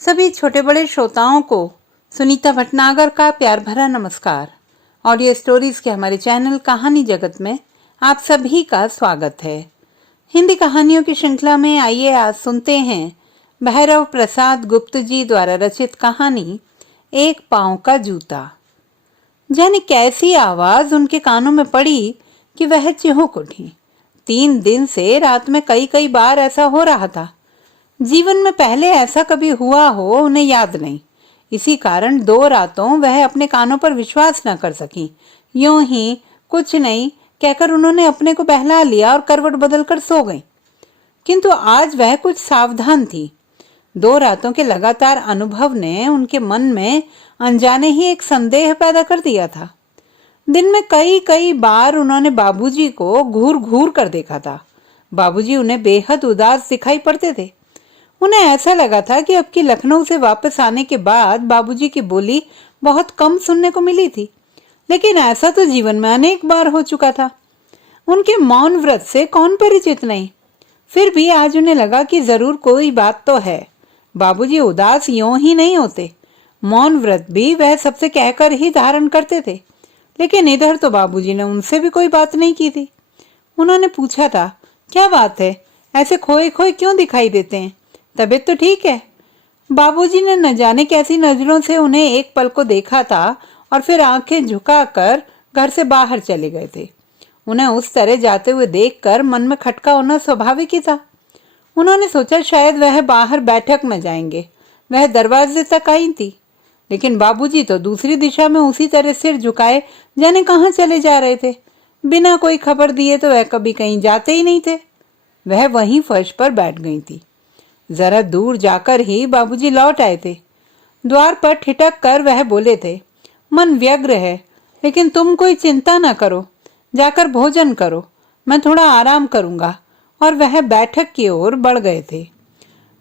सभी छोटे बड़े श्रोताओं को सुनीता भटनागर का प्यार भरा नमस्कार। ऑडियो स्टोरीज के हमारे चैनल कहानी जगत में आप सभी का स्वागत है। हिंदी कहानियों की श्रृंखला में आइए आज सुनते हैं भैरव प्रसाद गुप्त जी द्वारा रचित कहानी एक पांव का जूता। जाने कैसी आवाज उनके कानों में पड़ी कि वह चिहुक उठी। 3 दिन से रात में कई कई बार ऐसा हो रहा था। जीवन में पहले ऐसा कभी हुआ हो उन्हें याद नहीं। इसी कारण 2 रातों वह अपने कानों पर विश्वास न कर सकी। यूं ही कुछ नहीं कहकर उन्होंने अपने को बहला लिया और करवट बदलकर सो गईं। किंतु आज वह कुछ सावधान थी। 2 रातों के लगातार अनुभव ने उनके मन में अनजाने ही एक संदेह पैदा कर दिया था। दिन में कई कई बार उन्होंने बाबूजी को घूर घूर कर देखा था। बाबूजी उन्हें बेहद उदास दिखाई पड़ते थे। उन्हें ऐसा लगा था कि अब की लखनऊ से वापस आने के बाद बाबूजी की बोली बहुत कम सुनने को मिली थी, लेकिन ऐसा तो जीवन में अनेक बार हो चुका था। उनके मौन व्रत से कौन परिचित नहीं। फिर भी आज उन्हें लगा कि जरूर कोई बात तो है। बाबूजी उदास यूं ही नहीं होते। मौन व्रत भी वह सबसे कहकर ही धारण करते थे, लेकिन इधर तो बाबूजी ने उनसे भी कोई बात नहीं की थी। उन्होंने पूछा था, क्या बात है, ऐसे खोए खोए क्यों दिखाई देते हैं? तबीयत तो ठीक है? बाबूजी ने न जाने कैसी नजरों से उन्हें एक पल को देखा था और फिर आंखें झुकाकर घर से बाहर चले गए थे। उन्हें उस तरह जाते हुए देखकर मन में खटका होना स्वाभाविक ही था। उन्होंने सोचा शायद वह बाहर बैठक में जाएंगे। वह दरवाजे तक आई थी, लेकिन बाबूजी तो दूसरी दिशा में उसी तरह सिर झुकाए जाने कहाँ चले जा रहे थे। बिना कोई खबर दिए तो वह कभी कहीं जाते ही नहीं थे। वह वहीं फर्श पर बैठ गई थी। जरा दूर जाकर ही बाबूजी लौट आए थे। द्वार पर ठिठक कर वह बोले थे, मन व्यग्र है, लेकिन तुम कोई चिंता न करो, जाकर भोजन करो, मैं थोड़ा आराम करूंगा। और वह बैठक की ओर बढ़ गए थे।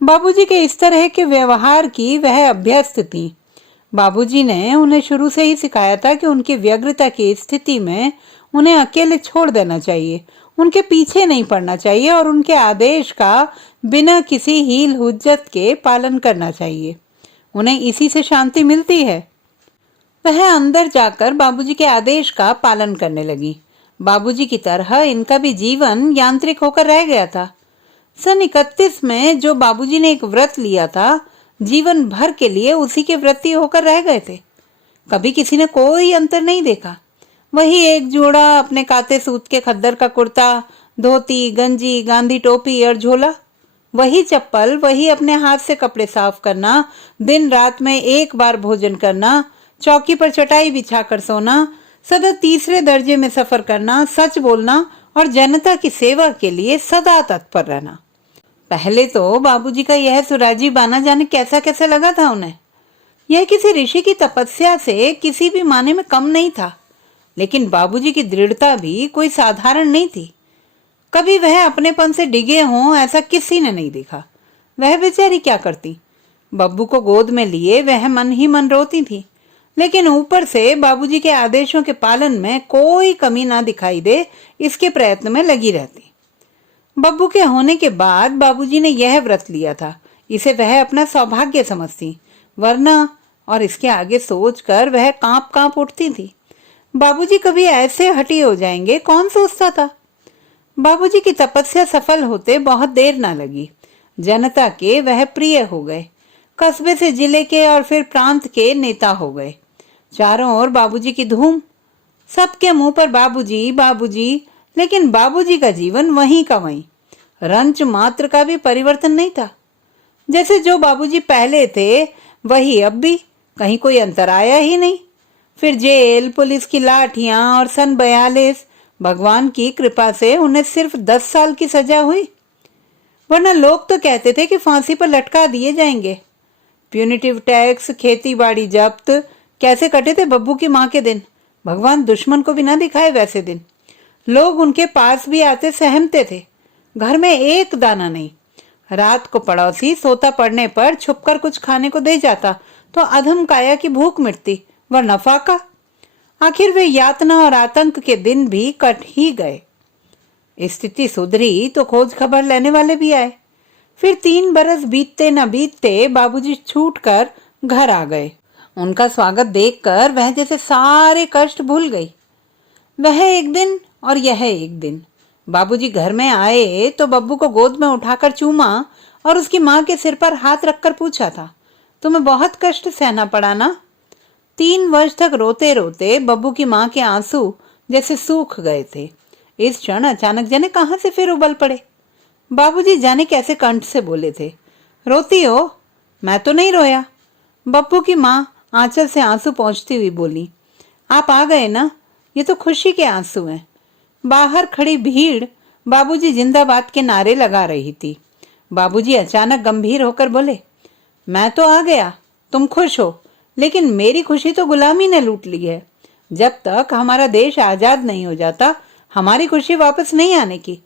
बाबूजी के इस तरह के व्यवहार की वह अभ्यस्त थी। बाबूजी ने उन्हें शुरू से ही सिखाया था कि उनकी व्यग्रता की स्थिति में उन्हें अकेले छोड़ देना चाहिए, उनके पीछे नहीं पड़ना चाहिए और उनके आदेश का बिना किसी हील हुज्जत के पालन करना चाहिए। उन्हें इसी से शांति मिलती है। वह अंदर जाकर बाबूजी के आदेश का पालन करने लगी। बाबूजी की तरह इनका भी जीवन यांत्रिक होकर रह गया था। सन 31 में जो बाबूजी ने एक व्रत लिया था, जीवन भर के लिए उसी के व्रती होकर रह गए थे। कभी किसी ने कोई अंतर नहीं देखा। वही एक जोड़ा अपने काते सूत के खद्दर का कुर्ता, धोती, गंजी, गांधी टोपी और झोला, वही चप्पल, वही अपने हाथ से कपड़े साफ करना, दिन रात में एक बार भोजन करना, चौकी पर चटाई बिछाकर सोना, सदा तीसरे दर्जे में सफर करना, सच बोलना और जनता की सेवा के लिए सदा तत्पर रहना। पहले तो बाबूजी का यह सुराजी बाना जाने कैसा कैसा लगा था उन्हें। यह किसी ऋषि की तपस्या से किसी भी माने में कम नहीं था, लेकिन बाबूजी की दृढ़ता भी कोई साधारण नहीं थी। कभी वह अपनेपन से डिगे हों ऐसा किसी ने नहीं देखा। वह बेचारी क्या करती? बब्बू को गोद में लिए वह मन ही मन रोती थी, लेकिन ऊपर से बाबूजी के आदेशों के पालन में कोई कमी ना दिखाई दे, इसके प्रयत्न में लगी रहती। बब्बू के होने के बाद बाबूजी ने यह व्रत लिया था। इसे वह अपना सौभाग्य समझती, वरना और इसके आगे सोचकर वह कांप कांप उठती थी। बाबूजी कभी ऐसे हटी हो जाएंगे, कौन सोचता था? बाबूजी की तपस्या सफल होते बहुत देर ना लगी। जनता के वह प्रिय हो गए। कस्बे से जिले के और फिर प्रांत के नेता हो गए। चारों ओर बाबूजी की धूम, सबके मुंह पर बाबूजी बाबूजी, लेकिन बाबूजी का जीवन वहीं का वहीं, रंच मात्र का भी परिवर्तन नहीं था। जैसे जो बाबूजी पहले थे वही अब भी, कहीं कोई अंतर आया ही नहीं। फिर जेल, पुलिस की लाठियां और सन 42, भगवान की कृपा से उन्हें सिर्फ 10 साल की सजा हुई, वरना लोग तो कहते थे कि फांसी पर लटका दिए जाएंगे। प्यूनिटिव टैक्स, खेती बाड़ी जब्त, कैसे कटे थे बब्बू की माँ के दिन। भगवान दुश्मन को भी ना दिखाए वैसे दिन। लोग उनके पास भी आते सहमते थे। घर में एक दाना नहीं। रात को पड़ोसी सोता पड़ने पर छुपकर कुछ खाने को दे जाता तो अधम काया की भूख मिटती, वरना फाका। आखिर वे यातना और आतंक के दिन भी कट ही गए। स्थिति सुधरी तो खोज खबर लेने वाले भी आए। फिर 3 बरस बीतते न बीतते बाबूजी छूटकर घर आ गए। उनका स्वागत देखकर वह जैसे सारे कष्ट भूल गई। वह एक दिन और यह एक दिन। बाबूजी घर में आए तो बब्बू को गोद में उठाकर चूमा और उसकी माँ के सिर पर हाथ रखकर पूछा था, तुम्हें बहुत कष्ट सहना पड़ा ना? 3 वर्ष तक रोते रोते बब्बू की माँ के आंसू जैसे सूख गए थे। इस क्षण अचानक जाने कहां से फिर उबल पड़े। बाबूजी जाने कैसे कंठ से बोले थे, रोती हो? मैं तो नहीं रोया। बब्बू की माँ आंचल से आंसू पोंछती हुई बोली, आप आ गए ना, ये तो खुशी के आंसू हैं। बाहर खड़ी भीड़ बाबूजी जिंदाबाद के नारे लगा रही थी। बाबूजी अचानक गंभीर होकर बोले, मैं तो आ गया, तुम खुश हो, लेकिन मेरी खुशी तो गुलामी ने लूट ली है। जब तक हमारा देश आजाद नहीं हो जाता, हमारी खुशी वापस नहीं आने की।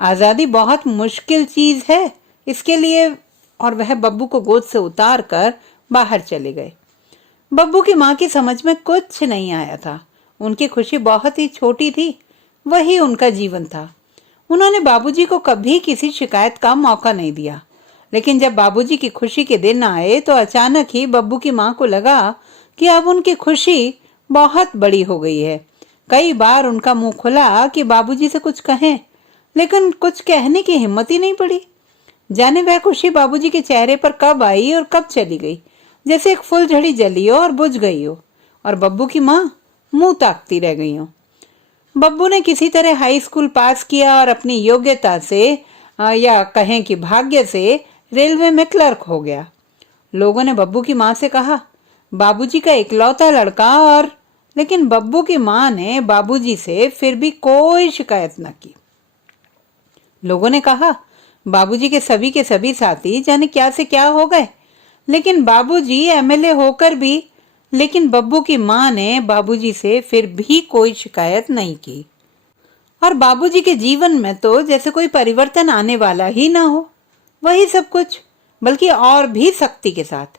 आजादी बहुत मुश्किल चीज है, इसके लिए। और वह बब्बू को गोद से उतार कर बाहर चले गए। बब्बू की माँ की समझ में कुछ नहीं आया था। उनकी खुशी बहुत ही छोटी थी, वही उनका जीवन था। उन्होंने बाबूजी को कभी किसी शिकायत का मौका नहीं दिया। लेकिन जब बाबूजी की खुशी के दिन आए तो अचानक ही बब्बू की माँ को लगा कि अब उनकी खुशी बहुत बड़ी हो गई है। कई बार उनका मुंह खुला कि बाबूजी से कुछ कहें, लेकिन कुछ कहने की हिम्मत ही नहीं पड़ी। जाने वह खुशी बाबूजी के चेहरे पर कब आई और कब चली गई, जैसे एक फुलझड़ी जली हो और बुझ गई हो, और बब्बू की माँ मुंह ताकती रह गई हो। बब्बू ने किसी तरह हाई स्कूल पास किया और अपनी योग्यता से या कहें कि भाग्य से रेलवे में क्लर्क हो गया। लोगों ने बब्बू की माँ से कहा, बाबूजी का इकलौता लड़का, और लेकिन बब्बू की माँ ने बाबूजी से फिर भी कोई शिकायत न की। लोगों ने कहा, बाबूजी के सभी साथी जाने क्या से क्या हो गए, लेकिन बाबूजी एमएलए होकर भी, लेकिन बब्बू की माँ ने बाबूजी से फिर भी कोई शिकायत नहीं की। और बाबूजी के जीवन में तो जैसे कोई परिवर्तन आने वाला ही ना हो। वही सब कुछ, बल्कि और भी सख्ती के साथ।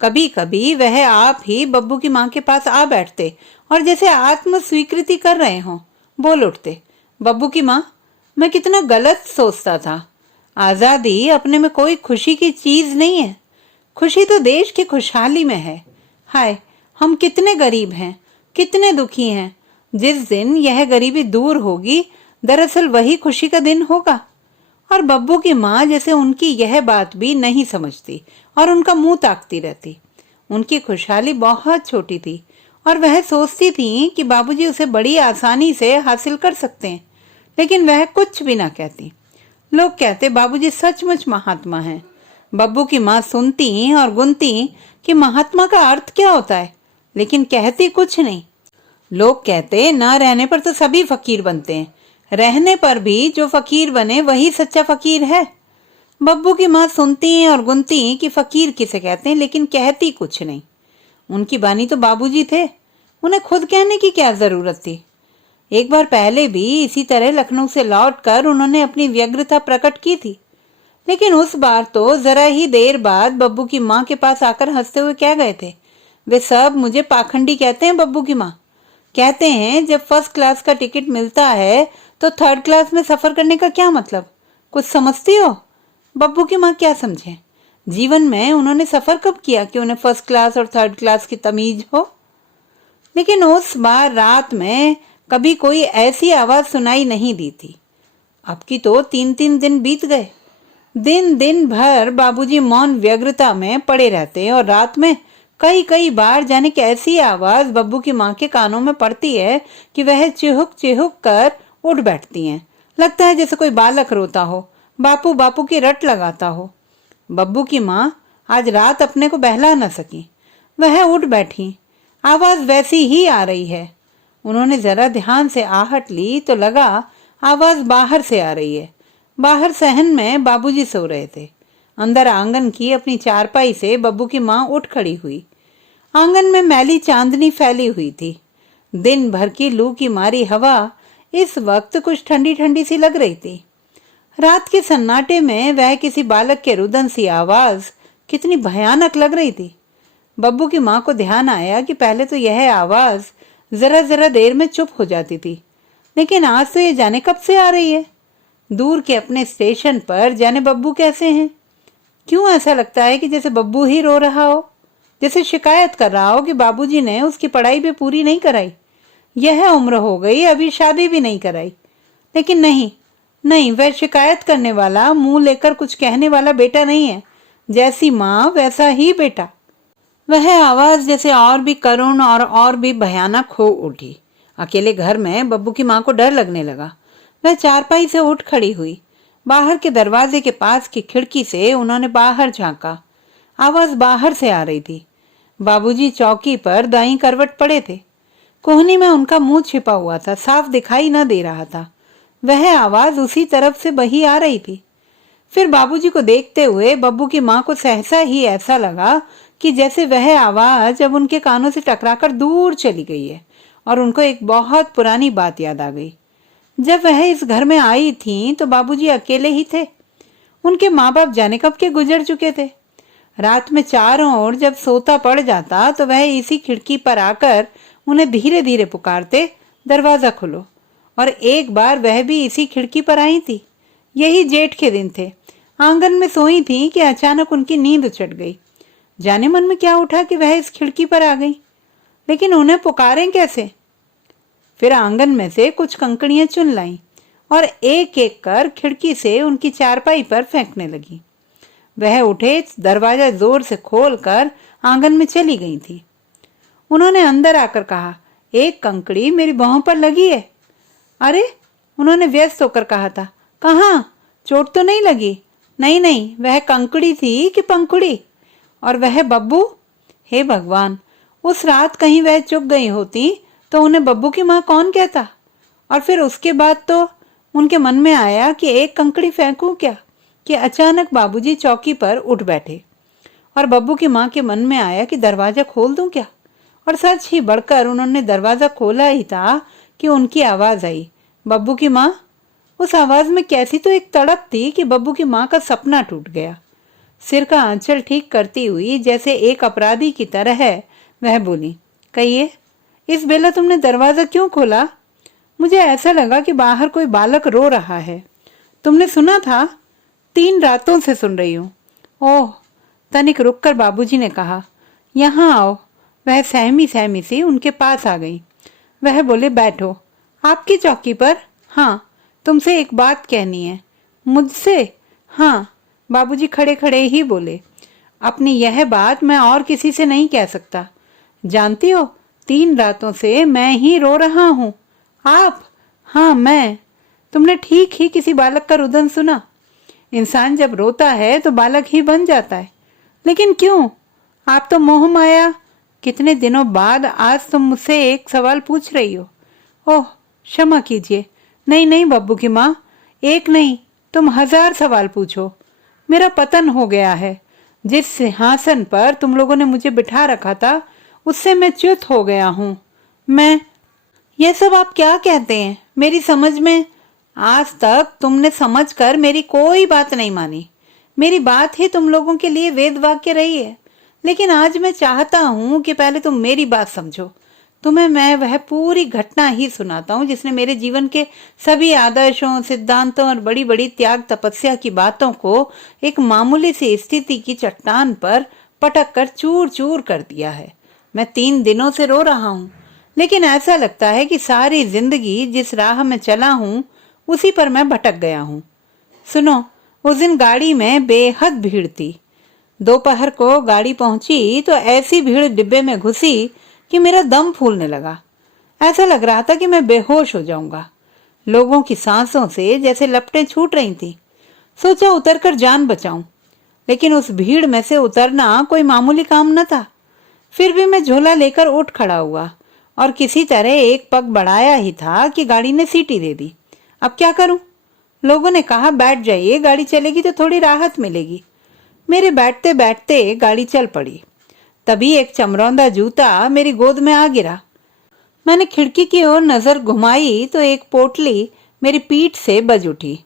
कभी कभी वह आप ही बब्बू की माँ के पास आ बैठते और जैसे आत्म स्वीकृति कर रहे हों बोल उठते, बब्बू की माँ, मैं कितना गलत सोचता था। आजादी अपने में कोई खुशी की चीज नहीं है। खुशी तो देश की खुशहाली में है। हाय, हम कितने गरीब हैं, कितने दुखी हैं। जिस दिन यह गरीबी दूर होगी, दरअसल वही खुशी का दिन होगा। और बब्बू की माँ जैसे उनकी यह बात भी नहीं समझती और उनका मुंह ताकती रहती। उनकी खुशहाली बहुत छोटी थी और वह सोचती थी कि बाबूजी उसे बड़ी आसानी से हासिल कर सकते हैं, लेकिन वह कुछ भी ना कहती। लोग कहते बाबूजी सचमुच महात्मा हैं। बब्बू की माँ सुनती और गुनती कि महात्मा का अर्थ क्या होता है, लेकिन कहती कुछ नहीं। लोग कहते ना रहने पर तो सभी फकीर बनते हैं, रहने पर भी जो फकीर बने वही सच्चा फकीर है। बब्बू की माँ सुनती और गुनती कि फकीर किसे कहते हैं, लेकिन कहती कुछ नहीं। उनकी बानी तो बाबूजी थे, उन्हें खुद कहने की क्या जरूरत थी। एक बार पहले भी इसी तरह लखनऊ से लौटकर उन्होंने अपनी व्यग्रता प्रकट की थी, लेकिन उस बार तो जरा ही देर बाद बब्बू की माँ के पास आकर हंसते हुए कह गए थे, वे सब मुझे पाखंडी कहते हैं। बब्बू की माँ कहते हैं जब फर्स्ट क्लास का टिकट मिलता है तो थर्ड क्लास में सफर करने का क्या मतलब, कुछ समझती हो? बब्बू की माँ क्या समझे? जीवन में उन्होंने सफर कब किया कि उन्हें फर्स्ट क्लास और थर्ड क्लास की तमीज हो। लेकिन उस बार रात में कभी कोई ऐसी आवाज सुनाई नहीं दी थी। अब की तो 3-3 दिन बीत गए। दिन भर बाबूजी मौन व्यग्रता में पड़े रहते और रात में कई बार जाने कैसी आवाज बब्बू की माँ के कानों में पड़ती है कि वह चिहुक चिहुक कर उठ बैठती हैं। लगता है जैसे कोई बालक रोता हो, बापू बापू की रट लगाता हो। बब्बू की माँ आज रात अपने को बहला न सकी, वह उठ बैठी। आवाज वैसी ही आ रही है। उन्होंने जरा ध्यान से आहट ली तो लगा आवाज बाहर से आ रही है। बाहर सहन में बाबूजी सो रहे थे। अंदर आंगन की अपनी चारपाई से बब्बू की माँ उठ खड़ी हुई। आंगन में मैली चांदनी फैली हुई थी। दिन भर की लू की मारी हवा इस वक्त कुछ ठंडी ठंडी सी लग रही थी। रात के सन्नाटे में वह किसी बालक के रुदन सी आवाज कितनी भयानक लग रही थी। बब्बू की माँ को ध्यान आया कि पहले तो यह आवाज जरा देर में चुप हो जाती थी, लेकिन आज तो ये जाने कब से आ रही है। दूर के अपने स्टेशन पर जाने बब्बू कैसे हैं। क्यों ऐसा लगता है कि जैसे बब्बू ही रो रहा हो, जैसे शिकायत कर रहा हो कि बाबूजी ने उसकी पढ़ाई भी पूरी नहीं कराई। यह उम्र हो गई, अभी शादी भी नहीं कराई। लेकिन नहीं, नहीं, वह शिकायत करने वाला, मुंह लेकर कुछ कहने वाला बेटा नहीं है। जैसी माँ वैसा ही बेटा। वह आवाज जैसे और भी करुण और भी भयानक हो उठी। अकेले घर में बब्बू की माँ को डर लगने लगा। वह चारपाई से उठ खड़ी हुई। बाहर के दरवाजे के पास की खिड़की से उन्होंने बाहर झांका। आवाज बाहर से आ रही थी। बाबूजी चौकी पर दाईं करवट पड़े थे। कोहनी में उनका मुंह छिपा हुआ था, साफ दिखाई न दे रहा था। वह आवाज उसी तरफ से बही आ रही थी। फिर बाबूजी को देखते हुए बब्बू की माँ को सहसा ही ऐसा लगा कि जैसे वह आवाज अब उनके कानों से टकराकर दूर चली गई है, और उनको एक बहुत पुरानी बात याद आ गई। जब वह इस घर में आई थी तो बाबूजी अकेले ही थे। उनके माँ बाप जाने कब के गुजर चुके थे। रात में चारों ओर जब सोता पड़ जाता तो वह इसी खिड़की पर आकर उन्हें धीरे धीरे पुकारते, दरवाजा खोलो। और एक बार वह भी इसी खिड़की पर आई थी। यही जेठ के दिन थे। आंगन में सोई थी कि अचानक उनकी नींद उचट गई। जाने मन में क्या उठा कि वह इस खिड़की पर आ गई। लेकिन उन्हें पुकारें कैसे। फिर आंगन में से कुछ कंकड़ियां चुन लाई और एक एक कर खिड़की से उनकी चारपाई पर फेंकने लगी। वह उठे, दरवाजा जोर से खोलकर आंगन में चली गई थी। उन्होंने अंदर आकर कहा, एक कंकड़ी मेरी बाहों पर लगी है। अरे, उन्होंने व्यस्त होकर कहा था। कहाँ? चोट तो नहीं लगी? नहीं नहीं, वह कंकड़ी थी कि पंखुड़ी? और वह बब्बू? हे भगवान, उस रात कहीं वह चुप गई होती तो उन्हें बब्बू की माँ कौन कहता। और फिर उसके बाद तो उनके मन में आया कि एक कंकड़ी फेंकूं क्या, कि अचानक बाबूजी चौकी पर उठ बैठे। और बब्बू की माँ के मन में आया कि दरवाजा खोल दूं क्या। और सच ही बढ़कर उन्होंने दरवाजा खोला ही था कि उनकी आवाज आई, बब्बू की माँ। उस आवाज में कैसी तो एक तड़प थी कि बब्बू की माँ का सपना टूट गया। सिर का आंचल ठीक करती हुई जैसे एक अपराधी की तरह है, वह बोली, कहिए, इस बेला तुमने दरवाजा क्यों खोला? मुझे ऐसा लगा कि बाहर कोई बालक रो रहा है। तुमने सुना था? 3 रातों से सुन रही हूँ। ओह, तनिक रुककर बाबूजी ने कहा, यहाँ आओ। वह सहमी सहमी सी उनके पास आ गई। वह बोले, बैठो। आपकी चौकी पर? हाँ। तुमसे एक बात कहनी है। मुझसे? हाँ। बाबूजी खड़े खड़े ही बोले, अपनी यह बात मैं और किसी से नहीं कह सकता। जानती हो, 3 रातों से मैं ही रो रहा हूँ। आप? हाँ, मैं। तुमने ठीक ही किसी बालक का रुदन सुना। इंसान जब रोता है तो बालक ही बन जाता है। लेकिन क्यों? आप तो मोह माया। कितने दिनों बाद आज तुम मुझसे एक सवाल पूछ रही हो। ओह, क्षमा कीजिए। नहीं नहीं बब्बू की माँ, एक नहीं, तुम 1000 सवाल पूछो। मेरा पतन हो गया है। जिस सिंहासन पर तुम लोगों ने मुझे बिठा रखा था, उससे मैं च्युत हो गया हूँ। मैं यह सब आप क्या कहते हैं? मेरी समझ में आज तक तुमने समझकर मेरी कोई बात नहीं मानी। मेरी बात ही तुम लोगों के लिए वेद वाक्य रही है। लेकिन आज मैं चाहता हूँ कि पहले तुम मेरी बात समझो। तुम्हें मैं वह पूरी घटना ही सुनाता हूँ जिसने मेरे जीवन के सभी आदर्शों, सिद्धांतों और बड़ी बड़ी त्याग तपस्या की बातों को एक मामूली सी स्थिति की चट्टान पर पटक कर चूर चूर कर दिया है। मैं 3 दिनों से रो रहा हूँ, लेकिन ऐसा लगता है कि सारी जिंदगी जिस राह में चला हूँ उसी पर मैं भटक गया हूँ। सुनो, उस दिन गाड़ी में बेहद भीड़ थी। दोपहर को गाड़ी पहुंची तो ऐसी भीड़ डिब्बे में घुसी कि मेरा दम फूलने लगा। ऐसा लग रहा था कि मैं बेहोश हो जाऊंगा। लोगों की सांसों से जैसे लपटें छूट रही थी। सोचा उतरकर जान बचाऊं, लेकिन उस भीड़ में से उतरना कोई मामूली काम न था। फिर भी मैं झोला लेकर उठ खड़ा हुआ और किसी तरह एक पग बढ़ाया ही था कि गाड़ी ने सीटी दे दी। अब क्या करूं? लोगों ने कहा, बैठ जाइए, गाड़ी चलेगी तो थोड़ी राहत मिलेगी। मेरे बैठते बैठते गाड़ी चल पड़ी। तभी एक चमरौंदा जूता मेरी गोद में आ गिरा। मैंने खिड़की की ओर नजर घुमाई तो एक पोटली मेरी पीठ से बज उठी।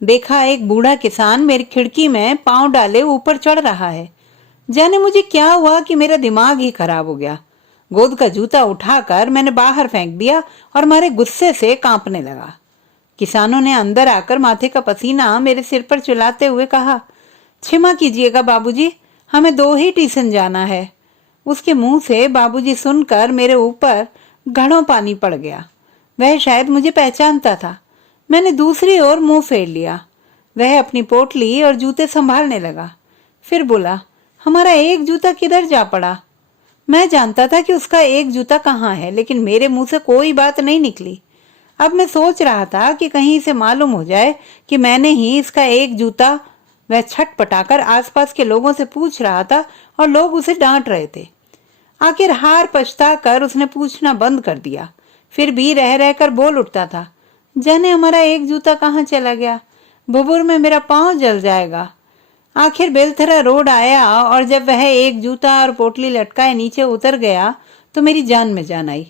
देखा, एक बूढ़ा किसान मेरी खिड़की में पांव डाले ऊपर चढ़ रहा है। जाने मुझे क्या हुआ कि मेरा दिमाग ही खराब हो गया। गोद का जूता उठाकर मैंने बाहर फेंक दिया और मारे गुस्से से कांपने लगा। किसानों ने अंदर आकर माथे का पसीना मेरे सिर पर चुलाते हुए कहा, क्षमा कीजिएगा बाबूजी, हमें 2 ही ट्यूशन जाना है। उसके मुंह से बाबूजी सुनकर मेरे ऊपर घड़ों पानी पड़ गया। वह शायद मुझे पहचानता था। मैंने दूसरी ओर मुंह फेर लिया। वह अपनी पोटली और जूते संभालने लगा। फिर बोला, हमारा एक जूता किधर जा पड़ा? मैं जानता था कि उसका एक जूता कहाँ है, लेकिन मेरे मुंह से कोई बात नहीं निकली। अब मैं सोच रहा था कि कहीं इसे मालूम हो जाए कि मैंने ही इसका एक जूता। वह छटपटाकर आसपास के लोगों से पूछ रहा था और लोग उसे डांट रहे थे। आखिर हार पछता कर उसने पूछना बंद कर दिया। फिर भी रह रहकर बोल उठता था, जाने हमारा एक जूता कहाँ चला गया। भुभुर में मेरा पांव जल जाएगा। आखिर बेलथरा रोड आया और जब वह एक जूता और पोटली लटकाए नीचे उतर गया तो मेरी जान में जान आई।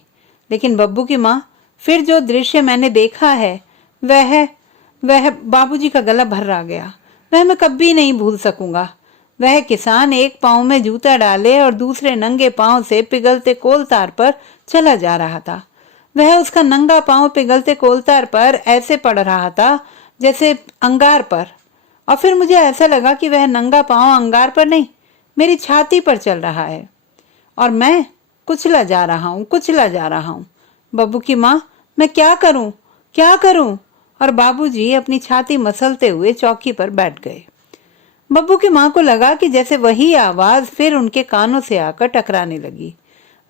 लेकिन बब्बू की माँ, फिर जो दृश्य मैंने देखा है वह बाबूजी का गला भर आ गया। वह मैं कभी नहीं भूल सकूंगा। वह किसान एक पांव में जूता डाले और दूसरे नंगे पांव से पिघलते कोलतार पर चला जा रहा था। वह उसका नंगा पांव पिघलते कोलतार पर ऐसे पड़ रहा था जैसे अंगार पर, और फिर मुझे ऐसा लगा कि वह नंगा पांव अंगार पर नहीं, मेरी छाती पर चल रहा है और मैं कुचला जा रहा हूँ। बब्बू की माँ, मैं क्या करूं? और बाबूजी अपनी छाती मसलते हुए चौकी पर बैठ गए। बब्बू की माँ को लगा कि जैसे वही आवाज फिर उनके कानों से आकर टकराने लगी।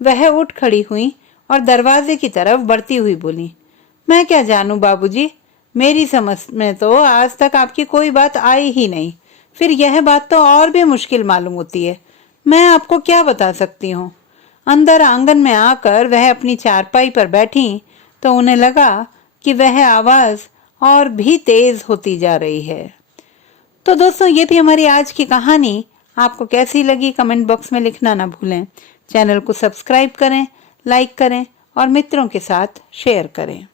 वह उठ खड़ी हुई और दरवाजे की तरफ बढ़ती हुई बोली, मैं क्या जानूं बाबूजी, मेरी समझ में तो आज तक आपकी कोई बात आई ही नहीं। फिर यह बात तो और भी मुश्किल मालूम होती है। मैं आपको क्या बता सकती हूँ। अंदर आंगन में आकर वह अपनी चारपाई पर बैठी तो उन्हें लगा कि वह आवाज और भी तेज होती जा रही है। तो दोस्तों, ये थी हमारी आज की कहानी। आपको कैसी लगी कमेंट बॉक्स में लिखना ना भूलें। चैनल को सब्सक्राइब करें, लाइक करें और मित्रों के साथ शेयर करें।